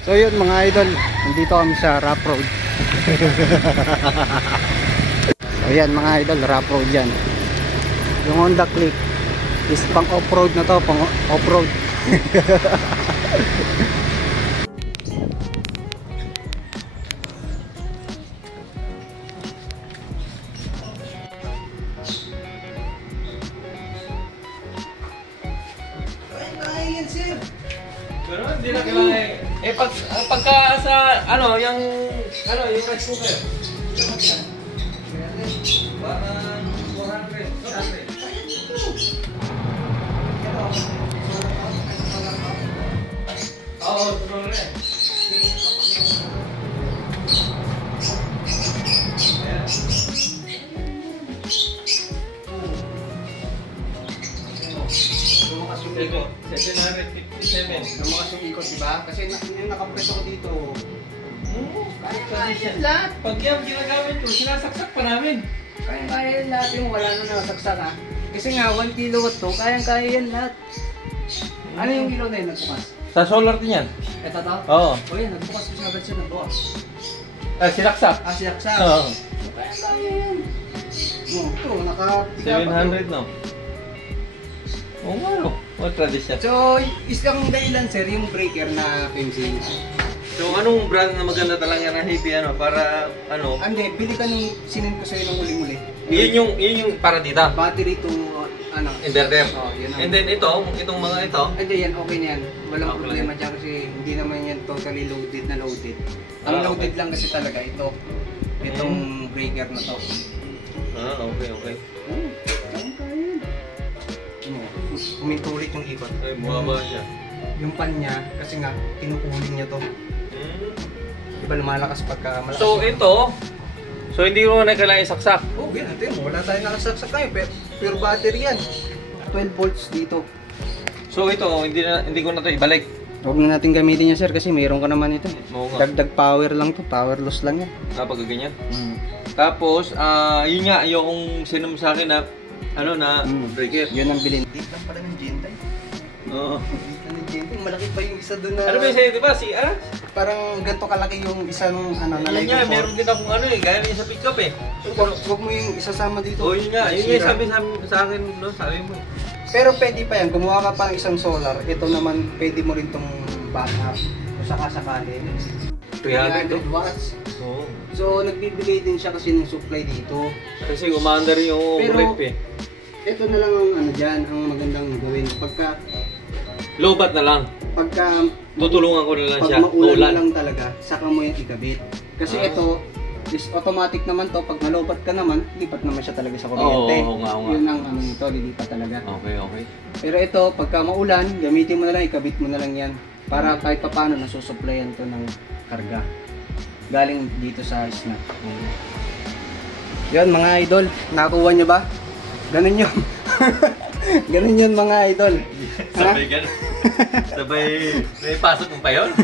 So yun mga idol, nandito kami sa rough road. So yan mga idol, rough road yan. Yung Honda Click is pang off-road na to, pang off-road. Ayan sir. Pero hindi na kailangan eh pagka sa yung rice cooker. Parang 400. Oo, tuloy rin. Ito, 757. Lumakas yung ikot, diba? Kasi yung nakapreso ko dito. Kaya lahat. Pag yan ginagamit ko, sinasaksak pa namin. Kaya lahat yung wala na nakasaksak ha. Kasi nga 1 kilowatt to, kayang-kaya yan lahat. Ano yung ilaw na yun nagbukas? Sa solar din yan? Ito to? Oo. O yan, nagbukas ko agad siya, nagbukas. Sinaksak? Siyaksak. Oo. Kaya yan. Ito, naka... 700 no? Oo nga no. What tradition? So, isang dahilan sir, yung breaker na PMC. So, anong brand na maganda talaga na heavy para Hindi, bili ka nung sinend ko sa'yo nung uli-uli. Yun yung para dito? Battery to, inverter. Oh, yun ang... And then itong mga ito? Hindi, yan, okay na yan. Walang Okay. problema dyan kasi hindi naman yan totally loaded na loaded. Ang loaded lang kasi talaga ito. Itong breaker na to. Okay. Umintulit yung ikot. Ay, bumaba siya. Yung pan niya, kasi nga, kinukuling niya to. Diba lumalakas pagka malakas. So ito, hindi mo na kailangan isaksak. Oh, yan. Ito yun. Wala tayong nakasaksak kayo. Pure battery yan. 12 volts dito. So ito, hindi ko na ito ibalik. Huwag na natin gamitin niya sir kasi mayroon ka naman ito. Oo nga. Dagdag power lang to. Power loss lang yan. Kapag ganyan. Tapos, yun nga, yung sinum sa akin na breaker. Yun ang bilhin. Dito lang pala ng Gentile. Oo. Dito ng Gentile. Malaki pa yung isa doon na... Ano ba yung sa'yo, diba? Parang ganito kalaki yung isa nung Yun nga, meron din akong gaya rin sa pick up eh. Huwag mo yung isasama dito. Oo, yun nga. Yun nga sabi sa akin, sabi mo. Pero pwede pa yan. Kumuha ka pa ng isang solar. Ito naman, pwede mo rin itong backup. Kung sakasakali. 300 watts. Oo. So, nagbibigay din siya kasi ng supply dito. Kasi umandar yung rep eh. Ito na lang ang dyan, ang magandang gawin. Lobat na lang. Tutulungan ko na lang siya. Pag maulan na lang talaga, saka mo yung ikabit. Kasi ito, is automatic naman to. Pag nalobat ka naman, lipat naman siya talaga sa kuryente. Oo nga. Yun ang nito, lilipat talaga. Okay. Pero ito, pagka maulan, gamitin mo na lang, ikabit mo na lang yan. Para kahit paano nasusupplyan to ng karga. Galing dito sa snap. Yun mga idol, nakuha nyo ba? Ganun yun. Ganun yun mga idol. Sabay may pasok mo pa yun?